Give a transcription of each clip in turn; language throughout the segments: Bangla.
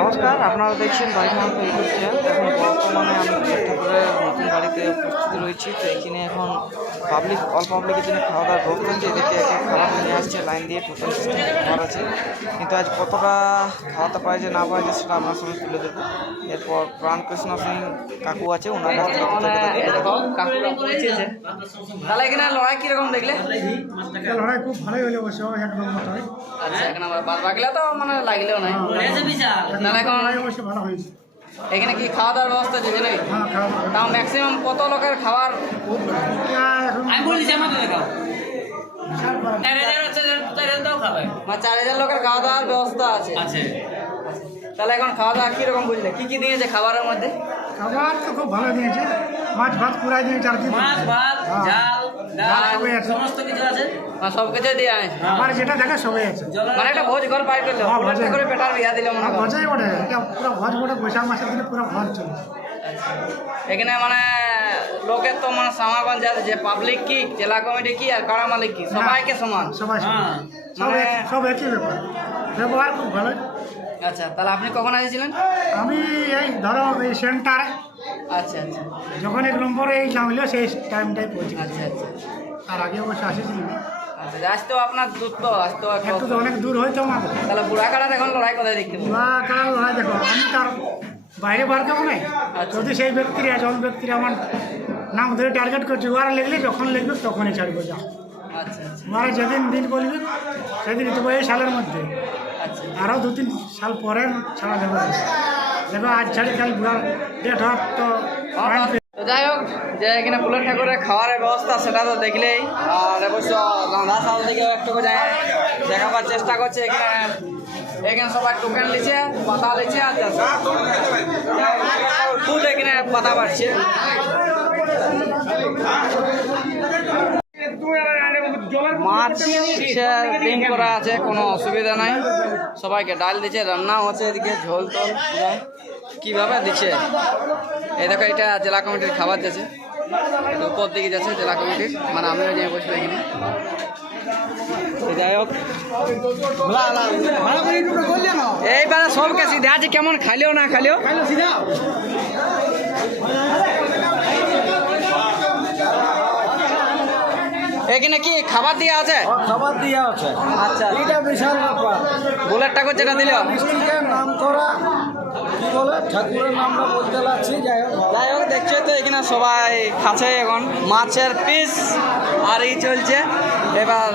নমস্কার, আপনারা দেখছেন বাড়ি মাহাতো ইউটিউব চ্যানেল। এখন বর্তমানে আমি ঠাকুরের নতুন বাড়িতে উপস্থিত রয়েছি, তো এখানে এখন পাবলিক অল পাবলিকের জন্য খাওয়া দাওয়ার ব্যবস্থা হচ্ছে এদিকে একে খাবার নিয়ে আসছে লাইন দিয়ে টোটাল সিস্টেম খাবার আছে। কিন্তু আজ কতটা খাওয়াতে পারে যে না পারে যে সেটা আপনার সঙ্গে তুলে দেবো এরপর প্রাণকৃষ্ণ সিং কাকু আছে ওনার কাছ থেকে কাকুরা পৌঁছেছে তাহলে এখানে লড়াই কীরকম দেখলে? লড়াই খুব ভালোই হলে অবশ্য এক নম্বর হয়। আচ্ছা এখানে আমার বাদ বাকিলা তো মানে লাগলেও নাই। তাহলে এখন অবশ্য ভালো হয়েছে। এখানে কি খাওয়া দাওয়ার ব্যবস্থা আছে নাকি? হ্যাঁ তাও ম্যাক্সিমাম কত লোকের খাবার? এখন আমি বলি জামাতে দেখাও চার হাজার হচ্ছে চার হাজার খাবে। মানে চার হাজার লোকের খাওয়া দাওয়ার ব্যবস্থা আছে। আছে। তাহলে এখন খাওয়া দাওয়া কীরকম বুঝলে? কি কি দিয়েছে খাবারের মধ্যে? খাবার তো খুব ভালো দিয়েছে। মাছ ভাত পুরাই দিয়েছে আর কি। মাছ ভাত হ্যাঁ। ডাল। সমস্ত কিছু আছে? সব কিছু দিয়ে আনেছে আমার যেটা দেখে সবাই আছে। মানে একটা ভোজ ঘর পাই করলে হ্যাঁ, করে পেটার বিয়া দিলে মনে আর করো। বটে পুরো ভজ বটে বৈশাখ মাসের দিনে পুরো ভজ চলে। এখানে মানে লোকের তো মানে সমাগম যে পাবলিক কি জেলা কমিটি কি আর কারা মালিক কি? সবাইকে সমান। সবাই সমান। হ্যাঁ। সব মানে- এক- সব একই ব্যাপার। ব্যবহার খুব ভালো। আচ্ছা তাহলে আপনি কখন এসেছিলেন আমি এই ধরো এই সেন্টারে আচ্ছা আচ্ছা। যখন এক নম্বরে এই নামলো সেই টাইমটাই পৌঁছে। আচ্ছা আচ্ছা। তার আগে অবশ্য আসেছিলি। না আচ্ছা আসতেও আপনার দূর তো একটু তো অনেক দূর হয়তো আমাদের। তাহলে এখন লড়াই কোথায় দেখতে দেখো আমি তার বাইরে বার নাই। আচ্ছা। যদি সেই ব্যক্তির একজন ব্যক্তির আমার নাম ধরে টার্গেট করছি ওরা লিখলে যখন লিখবে তখনই ছাড়বো যা আচ্ছা ওরা যেদিন দিন বলবে সেদিন দেবো এই সালের মধ্যে। আরও দু তিন সাল পরে ছাড়া যাবে আজ ছাড়ি ডেট তো তো যাই হোক যে এখানে ফুলের ঠাকুরের খাওয়ারের ব্যবস্থা সেটা তো দেখলেই। আর অবশ্য রাধা সাল থেকেও একটু যায়। দেখাবার চেষ্টা করছে এখানে। এখানে সবাই টোকেন লিছে পাতা লিছে আর ফুল এখানে পাতা বাড়ছে। মাছ ডিম করা আছে কোনো অসুবিধা নাই। সবাইকে ডাল দিচ্ছে রান্নাও আছে এদিকে ঝোল টোল। কীভাবে দিচ্ছে? এই দেখো এটা জেলা কমিটির খাবার যাচ্ছে উপর দিকে যাচ্ছে জেলা কমিটির মানে আমিও যে বসবো এখানে তো যাই হোক। এইবারে সবকে সিধা আছে কেমন খাইলেও না খালিও এখানে কি খাবার দেওয়া আছে? খাবার দিয়া আছে। আচ্ছা। এটা বিশাল ব্যাপার। বুলেট ঠাকুর যেটা দিল? ডিস্ট্রিক্টের নাম করা কি বলে ঠাকুরের নামটা বলতে লাগছি যাই হোক। যাই হোক দেখছ তো এখানে সবাই খাচ্ছে এখন। মাছের পিস আর এই চলছে। এবার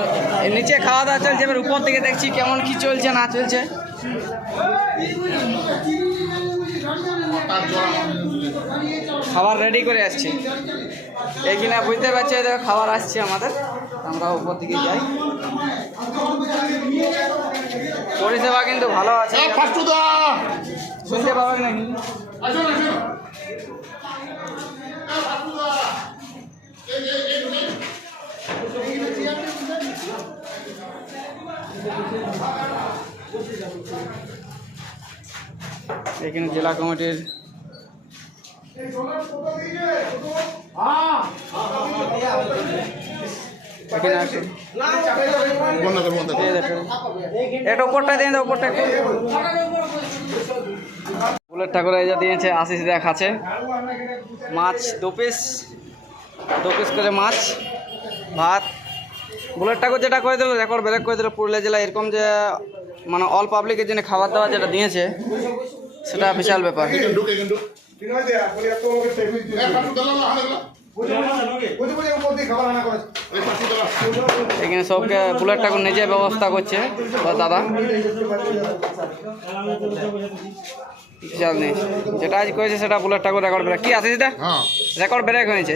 নিচে খাওয়া দাওয়া চলছে এবার উপর থেকে দেখছি কেমন কি চলছে না চলছে। খাবার রেডি করে আসছি। এইখানে বুঝতে পারছি দেখো খাবার আসছে আমাদের। আমরা উপর দিকে যাই। পরিষেবা কিন্তু ভালো আছে। শুনতে পাবেন নাকি? এখানে জেলা কমিটির এখানে আসুন। এটা উপরটা দিয়ে দাও উপরটা একটু বুলেট ঠাকুর এই যে দিয়েছে আশিস দেখ আছে মাছ দু পিস দু পিস করে মাছ ভাত। বুলেট ঠাকুর যেটা করে দিল রেকর্ড ব্রেক করে দিল পুরুলিয়া জেলা এরকম যে মানে অল পাবলিকের জন্য খাবার দাবার যেটা দিয়েছে সেটা বিশাল ব্যাপার। এখানে সবকে বুলেট ঠাকুর নিজে ব্যবস্থা করছে বা দাদা। চাল নেই যেটা আজ করেছে সেটা বুলেট ঠাকুর রেকর্ড ব্রেক কি আছে সেটা রেকর্ড ব্রেক হয়েছে।